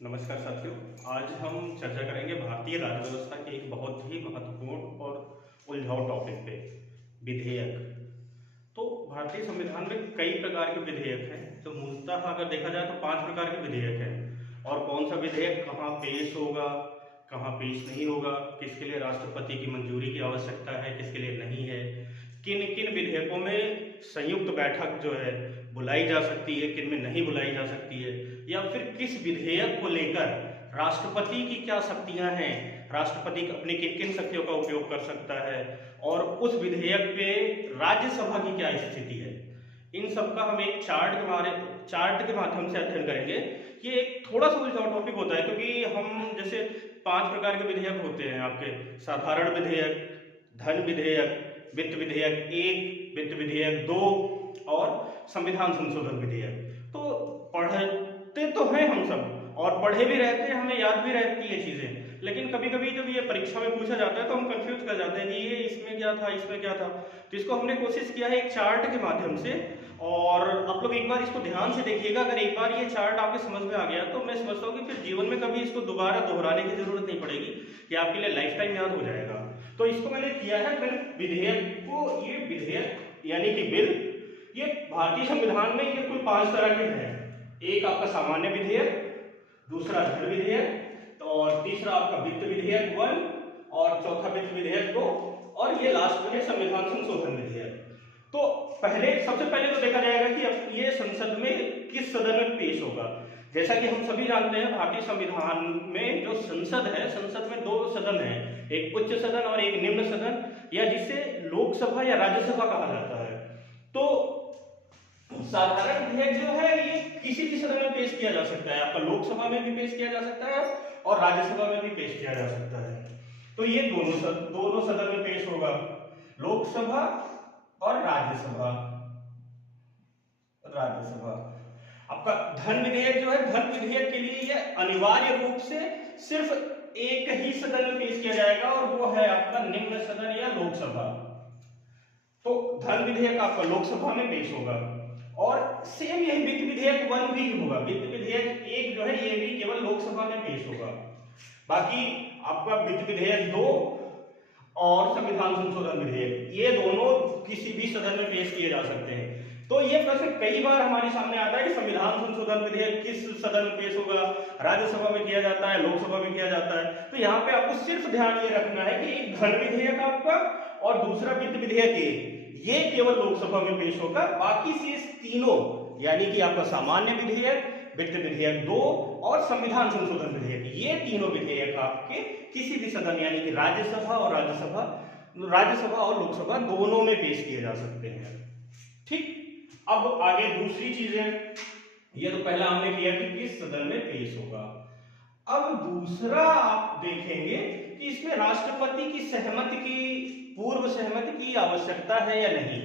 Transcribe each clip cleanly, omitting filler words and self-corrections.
नमस्कार साथियों। आज हम चर्चा करेंगे भारतीय राज्य व्यवस्था के एक बहुत ही महत्वपूर्ण और उलझाऊ टॉपिक पे, विधेयक। तो भारतीय संविधान में कई प्रकार के विधेयक हैं। तो मूलतः अगर देखा जाए तो 5 प्रकार के विधेयक हैं। और कौन सा विधेयक कहाँ पेश होगा, कहाँ पेश नहीं होगा, किसके लिए राष्ट्रपति की मंजूरी की आवश्यकता है, किसके लिए नहीं है, किन किन विधेयकों में संयुक्त बैठक जो है बुलाई जा सकती है, किन में नहीं बुलाई जा सकती है, या फिर किस विधेयक को लेकर राष्ट्रपति की क्या शक्तियां हैं, राष्ट्रपति अपनी किन किन शक्तियों का उपयोग कर सकता है, और उस विधेयक पे राज्यसभा की क्या स्थिति है। इन सब का हम एक चार्ट के माध्यम से अध्ययन करेंगे। ये एक थोड़ा सा उलझाऊ टॉपिक होता है, क्योंकि हम जैसे 5 प्रकार के विधेयक होते हैं आपके: साधारण विधेयक, धन विधेयक, वित्त विधेयक 1, वित्त विधेयक 2 और संविधान संशोधन विधेयक। तो पढ़ते तो हैं हम सब और पढ़े भी रहते हैं, हमें याद भी रहती है चीजें, लेकिन कभी कभी जब ये परीक्षा में पूछा जाता है तो हम कंफ्यूज कर जाते हैं कि ये इसमें क्या था, इसमें क्या था। तो इसको हमने कोशिश किया है एक चार्ट के माध्यम से, और आप लोग एक बार इसको ध्यान से देखिएगा। अगर एक बार ये चार्ट आपके समझ में आ गया तो मैं समझता हूँ कि फिर जीवन में कभी इसको दोबारा दोहराने की जरूरत नहीं पड़ेगी, कि आपके लिए लाइफ टाइम याद हो जाएगा। तो इसको मैंने किया है, फिर विधेयक को, ये विधेयक यानी कि बिल, ये भारतीय संविधान में ये कुल 5 तरह के हैं। एक आपका सामान्य विधेयक, दूसरा धन विधेयक, तो और तीसरा आपका वित्त विधेयक 1, और चौथा वित्त विधेयक 2, और ये लास्ट में है संविधान संशोधन विधेयक। तो सबसे पहले तो देखा जाएगा कि अब ये संसद में किस सदन में पेश होगा। जैसा कि हम सभी जानते हैं, भारतीय संविधान में जो संसद है, संसद में 2 सदन है, एक उच्च सदन और एक निम्न सदन, या जिसे लोकसभा या राज्यसभा कहा जाता है। तो साधारण विधेयक जो है ये किसी भी सदन में पेश किया जा सकता है, आपका लोकसभा में भी पेश किया जा सकता है और राज्यसभा में भी पेश किया जा सकता है। तो ये दोनों सदन में पेश होगा, लोकसभा और राज्यसभा। आपका धन विधेयक जो है, धन विधेयक के लिए ये अनिवार्य रूप से सिर्फ एक ही सदन में पेश किया जाएगा, और वो है आपका निम्न सदन या लोकसभा। तो धन विधेयक आपका लोकसभा में पेश होगा, और सेम यही वित्त विधेयक 1 भी होगा। वित्त विधेयक 1 जो है ये भी केवल लोकसभा में पेश होगा। बाकी आपका वित्त विधेयक 2 और संविधान संशोधन विधेयक, ये दोनों किसी भी सदन में पेश किए जा सकते हैं। तो ये प्रश्न कई बार हमारे सामने आता है कि संविधान संशोधन विधेयक किस सदन में पेश होगा, राज्यसभा में किया जाता है, लोकसभा में किया जाता है। तो यहाँ पे आपको सिर्फ ध्यान ये रखना है कि एक धन विधेयक आपका और दूसरा वित्त विधेयक 1, ये केवल लोकसभा में पेश होगा। बाकी शेष तीनों, यानी कि आपका सामान्य विधेयक, वित्त विधेयक 2 और संविधान संशोधन विधेयक, ये तीनों विधेयक आपके किसी भी सदन, यानी कि राज्यसभा और लोकसभा दोनों में पेश किए जा सकते हैं। ठीक, अब आगे दूसरी चीजें, ये तो पहला हमने किया कि किस सदन में पेश होगा। अब दूसरा आप देखेंगे कि इसमें राष्ट्रपति की सहमति की, पूर्व सहमति की आवश्यकता है या नहीं।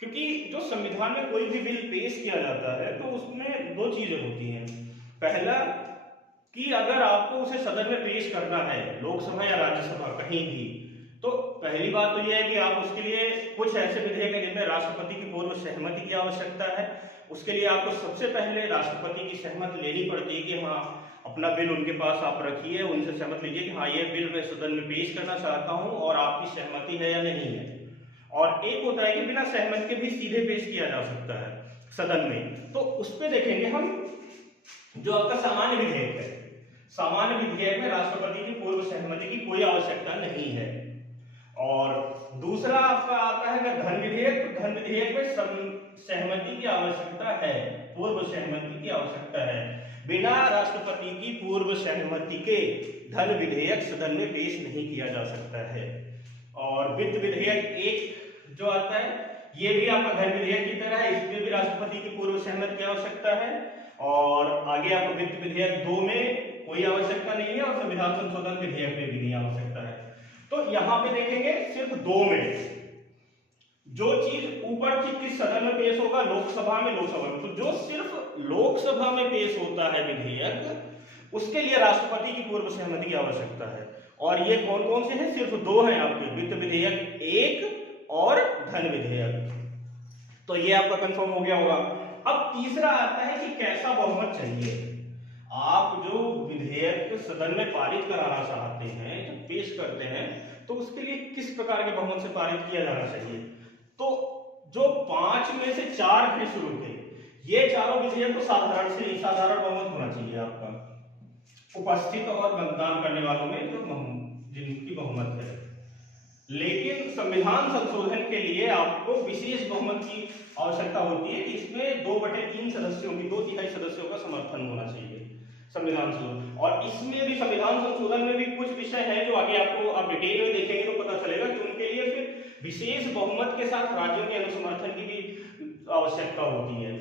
क्योंकि जो संविधान में कोई भी बिल पेश किया जाता है तो उसमें 2 चीजें होती हैं। पहला कि अगर आपको उसे सदन में पेश करना है, लोकसभा या राज्यसभा कहीं भी, तो पहली बात तो यह है कि आप उसके लिए कुछ ऐसे विधेयक हैं जिनमें राष्ट्रपति की पूर्व सहमति की आवश्यकता है। उसके लिए आपको सबसे पहले राष्ट्रपति की सहमति लेनी पड़ती है कि हाँ, अपना बिल उनके पास आप रखिए, उनसे सहमत लीजिए कि हाँ, ये बिल मैं सदन में पेश करना चाहता हूं और आपकी सहमति है या नहीं है। और एक होता है कि बिना सहमति के भी सीधे पेश किया जा सकता है सदन में। तो उस पर देखेंगे हम, जो आपका सामान्य विधेयक है, सामान्य विधेयक में राष्ट्रपति की पूर्व सहमति की कोई आवश्यकता नहीं है। और दूसरा आपका आता है धन विधेयक। धन विधेयक में सहमति की आवश्यकता है, पूर्व सहमति की आवश्यकता है। बिना राष्ट्रपति की पूर्व सहमति के धन विधेयक सदन में पेश नहीं किया जा सकता है। और वित्त विधेयक 1 जो आता है, ये भी आपका धन विधेयक की तरह है, इसमें भी राष्ट्रपति की पूर्व सहमति की आवश्यकता है। और आगे आपको वित्त विधेयक 2 में कोई आवश्यकता नहीं है, और संविधान संशोधन विधेयक में भी नहीं आवश्यकता है। तो यहां पे देखेंगे सिर्फ 2 में जो चीज ऊपर की किस सदन में पेश होगा, लोकसभा में, तो जो सिर्फ लोकसभा में पेश होता है विधेयक, उसके लिए राष्ट्रपति की पूर्व सहमति की आवश्यकता है। और ये कौन कौन से हैं? सिर्फ 2 हैं आपके, वित्त विधेयक 1 और धन विधेयक। तो ये आपका कंफर्म हो गया होगा। अब तीसरा आता है कि कैसा बहुमत चाहिए। आप जो विधेयक सदन में पारित कराना चाहते हैं, जब पेश करते हैं, तो उसके लिए किस प्रकार के बहुमत से पारित किया जाना चाहिए। तो जो 5 में से 4 हैं शुरू के, ये चारों विधेयक तो साधारण बहुमत होना चाहिए आपका, उपस्थित और मतदान करने वालों में जो जिनकी बहुमत है। लेकिन संविधान संशोधन के लिए आपको विशेष बहुमत की आवश्यकता होती है, इसमें 2/3 सदस्यों की, 2/3 सदस्यों का समर्थन होना चाहिए संविधान संशोधन। और इसमें भी संविधान संशोधन में भी कुछ विषय हैं जो आगे आपको आप डिटेल में देखेंगे तो पता चलेगा कि उनके लिए फिर विशेष बहुमत के साथ राज्यों के अनुसमर्थन की भी आवश्यकता होती है।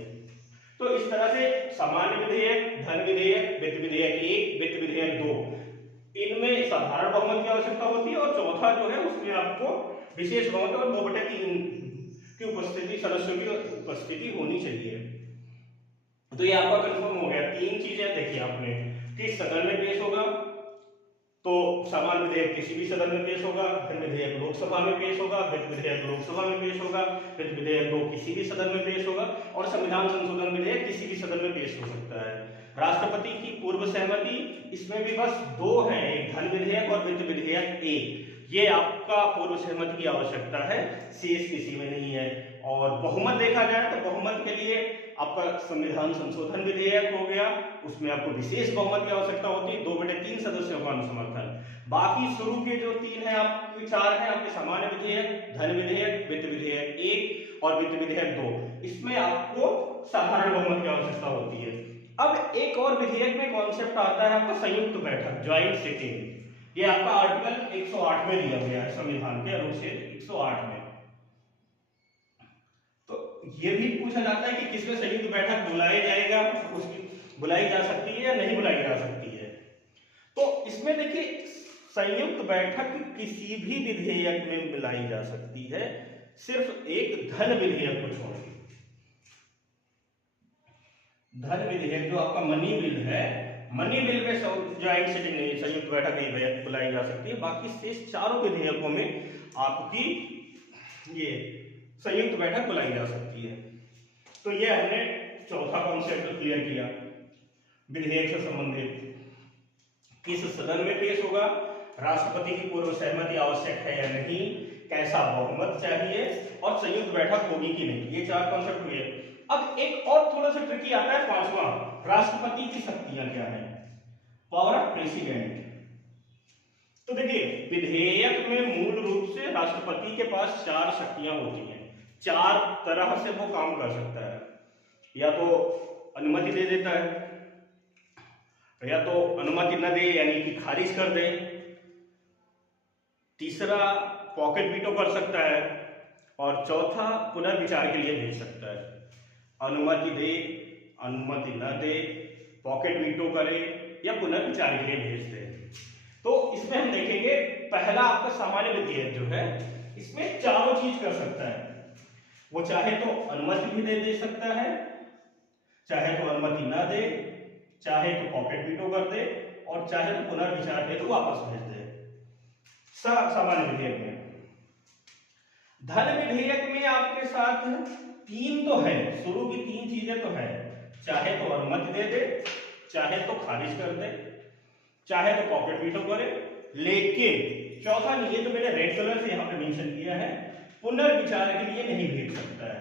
तो इस तरह से सामान्य विधेयक, धन विधेयक, वित्त विधेयक 1, वित्त विधेयक 2, इनमें साधारण बहुमत की आवश्यकता होती है, और चौथा जो है उसमें आपको विशेष बहुमत और 2/3 की उपस्थिति, सदस्यों की उपस्थिति होनी चाहिए। तो ये आपका कंफर्म हो गया। 3 चीजें देखिए आपने, किस सदन में पेश होगा, तो सामान्य विधेयक किसी भी सदन में पेश होगा, धन विधेयक लोकसभा में पेश होगा, वित्त विधेयक लोकसभा में पेश होगा, वित्त विधेयक 2 किसी भी सदन में पेश होगा, और संविधान संशोधन विधेयक किसी भी सदन में पेश हो सकता है। राष्ट्रपति की पूर्व सहमति, इसमें भी बस 2 हैं, एक धन विधेयक और वित्त विधेयक 1, ये आपका पूर्व सहमति की आवश्यकता है, शेष किसी में नहीं है। और बहुमत देखा जाए तो बहुमत के लिए आपका संविधान संशोधन विधेयक हो गया, उसमें आपको विशेष बहुमत की आवश्यकता होती है, 2/3 सदस्यों का अनुसमर्थन। बाकी शुरू के जो 3 है आपके 4 है आपके सामान्य विधेयक, धन विधेयक, वित्त विधेयक 1 और वित्त विधेयक 2, इसमें आपको साधारण बहुमत की आवश्यकता होती है। अब एक और विधेयक में कॉन्सेप्ट आता है आपका संयुक्त बैठक, ज्वाइंट सिटिंग। ये आपका आर्टिकल 108 में दिया गया है, संविधान के अनुच्छेद 108 में। तो ये भी पूछा जाता है कि किसमें संयुक्त बैठक बुलाया जाएगा, उसकी बुलाई जा सकती है या नहीं बुलाई जा सकती है। तो इसमें देखिए, संयुक्त बैठक किसी भी विधेयक में बुलाई जा सकती है, सिर्फ एक धन विधेयक को छोड़ के। धन विधेयक जो आपका मनी बिल है, मनी बिल में ज्वाइंट सिटिंग नहीं, संयुक्त बैठक नहीं बुलाई जा सकती है। बाकी शेष चारों विधेयकों में आपकी ये संयुक्त बैठक बुलाई जा सकती है। तो ये हमने चौथा कॉन्सेप्ट क्लियर किया। विधेयक से संबंधित किस सदन में पेश होगा, राष्ट्रपति की पूर्व सहमति आवश्यक है या नहीं, कैसा बहुमत चाहिए, और संयुक्त बैठक होगी कि नहीं, ये 4 कॉन्सेप्ट हुए। अब एक और थोड़ा सा ट्रिकी आता है, 5वां, राष्ट्रपति की शक्तियां क्या है, पावर ऑफ प्रेसिडेंट। तो देखिए, विधेयक में मूल रूप से राष्ट्रपति के पास 4 शक्तियां होती हैं, 4 तरह से वो काम कर सकता है। या तो अनुमति दे देता है, या तो अनुमति न दे यानी कि खारिज कर दे, तीसरा पॉकेट वीटो कर सकता है, और चौथा पुनर्विचार के लिए भेज सकता है। अनुमति दे, अनुमति न दे, पॉकेट वीटो करे या पुनर्विचार के लिए भेज दे। तो इसमें हम देखेंगे, पहला आपका सामान्य विधेयक जो है, इसमें चारों चीज कर सकता है। वो चाहे तो अनुमति भी दे सकता है, चाहे तो अनुमति न दे, चाहे तो पॉकेट वीटो कर दे, और चाहे तो पुनर्विचार दे तो वापस भेज दे। सामान्य विधेयक में। धन विधेयक में आपके साथ 3 तो है, शुरू की 3 चीजें तो है, चाहे तो अनुमति दे दे, चाहे तो खारिज कर दे, चाहे तो पॉकेट वीटो करे, लेकिन चौथा नहीं, ये तो मैंने रेड कलर से यहाँ पे मेंशन किया है, पुनर्विचार के लिए नहीं भेज सकता है।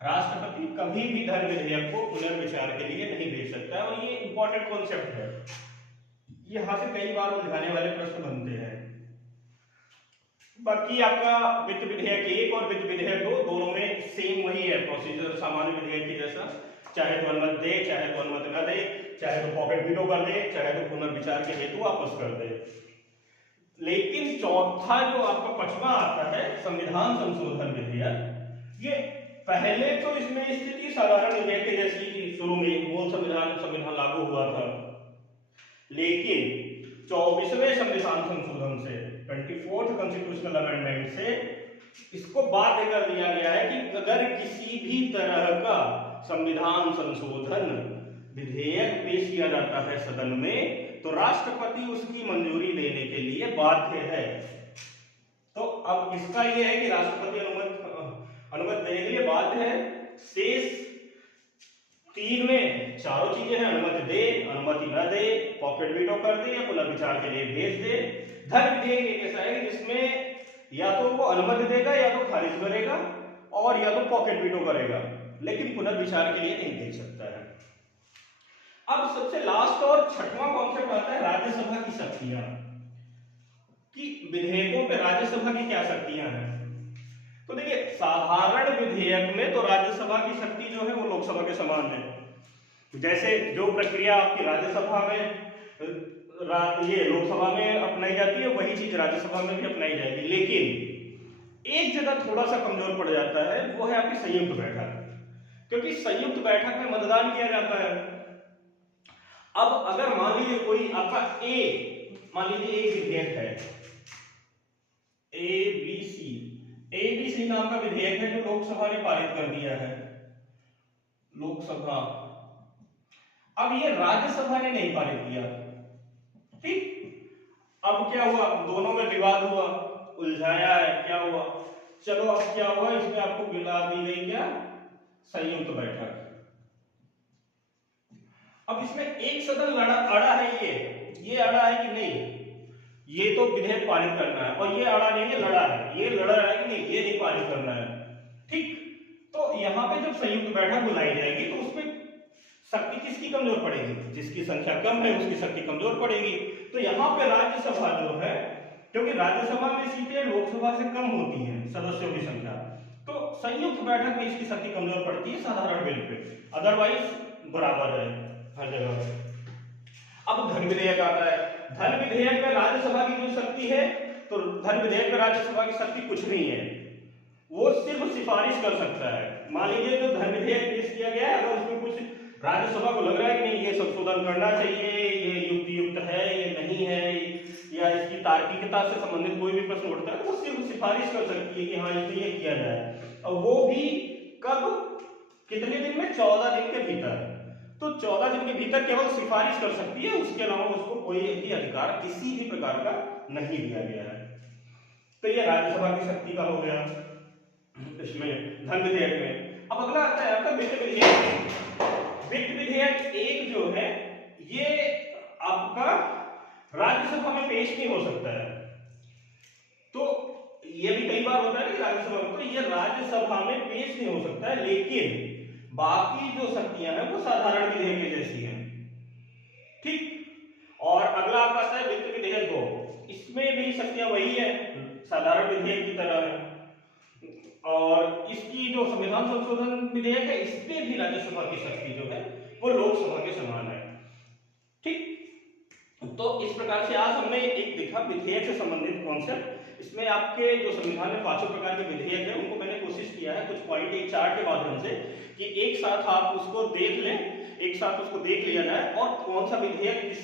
राष्ट्रपति कभी भी धन विधेयक को पुनर्विचार के लिए नहीं भेज सकता है, और ये इंपॉर्टेंट कॉन्सेप्ट है, यहां से कई बार उलझाने वाले प्रश्न बनते हैं। बाकी आपका वित्त विधेयक 1 और वित्त विधेयक 2 दोनों में सेम वही है प्रोसीजर, सामान्य विधेयक की जैसा, चाहे तो अनुमति दे, चाहे तो अनुमति न दे, चाहे तो पॉकेट वीटो कर दे, चाहे तो पुनर्विचार के हेतु वापस कर दे। लेकिन चौथा जो आपका 5वां आता है, संविधान संशोधन विधेयक, ये पहले तो इसमें स्थिति साधारण विधेयक के जैसी थी, शुरू में मूल संविधान लागू हुआ था, लेकिन 24वें संविधान संशोधन से, 24th कॉन्स्टिट्यूशनल अमेंडमेंट से इसको बाध्य कर दिया गया है कि अगर किसी भी तरह का संविधान संशोधन विधेयक पेश किया जाता है सदन में, तो राष्ट्रपति उसकी मंजूरी देने के लिए बाध्य है। तो अब इसका यह है कि राष्ट्रपति अनुमति देने के लिए बाध्य है। शेष 3 में चारों चीजें हैं, अनुमति दे, अनुमति अनुमति न दे, पॉकेट वीटो कर दे या पुनर्विचार के लिए भेज दे। धन विधेयक एक ऐसा है जिसमें या तो वो अनुमति देगा या तो खारिज करेगा और या तो पॉकेट वीटो करेगा, लेकिन पुनर्विचार के लिए नहीं दे सकता है। अब सबसे लास्ट और छठवां कॉन्सेप्ट आता है राज्यसभा की शक्तियां, कि विधेयकों पे राज्यसभा की क्या शक्तियां हैं। तो देखिए, साधारण विधेयक में तो राज्यसभा की शक्ति जो है वो लोकसभा के समान है। जैसे जो प्रक्रिया आपकी राज्यसभा में ये लोकसभा में अपनाई जाती है, वही चीज राज्यसभा में भी अपनाई जाएगी। लेकिन एक जगह थोड़ा सा कमजोर पड़ जाता है, वो है आपकी संयुक्त बैठक, क्योंकि संयुक्त बैठक में मतदान किया जाता है। अब अगर मान लीजिए कोई आपका मान लीजिए एक विधेयक है एबीसी नाम का विधेयक है जो लोकसभा ने पारित कर दिया है, लोकसभा। अब ये राज्यसभा ने नहीं पारित किया, ठीक। अब क्या हुआ, दोनों में विवाद हुआ, उलझाया है, क्या हुआ, चलो अब क्या हुआ, इसमें आपको गिला दी गई क्या, संयुक्त बैठक। अब इसमें एक सदन अड़ा है, ये अड़ा है कि नहीं, ये तो विधेयक पारित करना है, और ये अड़ा नहीं है, लड़ा है, ये लड़ा है कि नहीं, ये नहीं पारित करना है, ठीक। तो यहाँ पे जब संयुक्त बैठक बुलाई जाएगी तो उसमें शक्ति किसकी कमजोर पड़ेगी, जिसकी संख्या कम है उसकी शक्ति कमजोर पड़ेगी। तो यहाँ पे राज्यसभा जो है, क्योंकि राज्यसभा में सीटें लोकसभा से कम होती हैं सदस्यों की संख्या, तो संयुक्त बैठक में इसकी शक्ति कमजोर पड़ती है साधारण बिल पे, अदरवाइज बराबर है हर जगह। अब धन विधेयक आता है। धन विधेयक में राज्यसभा की जो शक्ति है, तो धन विधेयक में राज्यसभा की शक्ति कुछ नहीं है, वो सिर्फ सिफारिश कर सकता है। मान लीजिए जो धन विधेयक पेश किया गया है, अगर उसमें कुछ राज्यसभा को लग रहा है कि नहीं ये संशोधन करना चाहिए, ये युक्त है, ये नहीं है, या इसकी तार्किकता से संबंधित कोई भी प्रश्न उठता है, तो वो सिर्फ सिफारिश कर सकती है कि हाँ इसमें ये किया जाए, और वो भी कब, कितने दिन में, 14 दिन के भीतर। तो 14 दिन के भीतर केवल सिफारिश कर सकती है, उसके अलावा उसको कोई भी अधिकार किसी भी प्रकार का नहीं दिया गया है। तो ये राज्यसभा की शक्ति का हो गया इसमें धन विधेयक में। अब अगला आता है आपका वित्त विधेयक। वित्त विधेयक एक जो है ये आपका राज्यसभा में पेश नहीं हो सकता है, तो ये भी कई बार होता है कि राज्यसभा में, तो ये राज्यसभा में पेश नहीं हो सकता है, लेकिन बाकी जो शक्तियां हैं वो साधारण विधेयक के जैसी हैं, ठीक। और अगला आपका आता है वित्त विधेयक 2। इसमें भी शक्तियां वही है, साधारण विधेयक की तरह है, और इसकी जो संविधान संशोधन विधेयक है, इसमें भी राज्यसभा की शक्ति जो है वो लोकसभा के समान है, ठीक। तो इस प्रकार से आज हमने एक देखा विधेयक से संबंधित कॉन्सेप्ट। इसमें आपके जो संविधान में 5 प्रकार के विधेयक है उनको मैंने कोशिश किया है कुछ पॉइंट एक चार्ट के माध्यम से कि एक साथ आप उसको देख लें, एक साथ उसको देख लिया जाए, और कौन सा विधेयक किस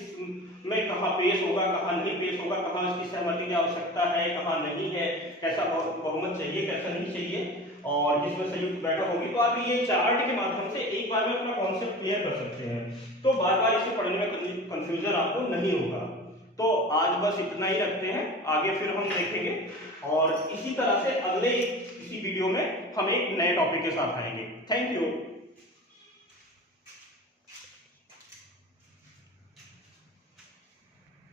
में कहाँ पेश होगा, कहाँ नहीं पेश होगा, कहाँ उसकी सहमति की आवश्यकता है, कहाँ नहीं है, कैसा बहुमत चाहिए, कैसा नहीं चाहिए, और जिसमें संयुक्त बैठक होगी। तो आप ये चार्ट के माध्यम से एक बार में अपना कॉन्सेप्ट क्लियर कर सकते हैं, तो बार बार इसे पढ़ने में कंफ्यूजन आपको नहीं होगा। तो आज बस इतना ही रखते हैं, आगे फिर हम देखेंगे, और इसी तरह से अगले किसी वीडियो में हम एक नए टॉपिक के साथ आएंगे। Thank you.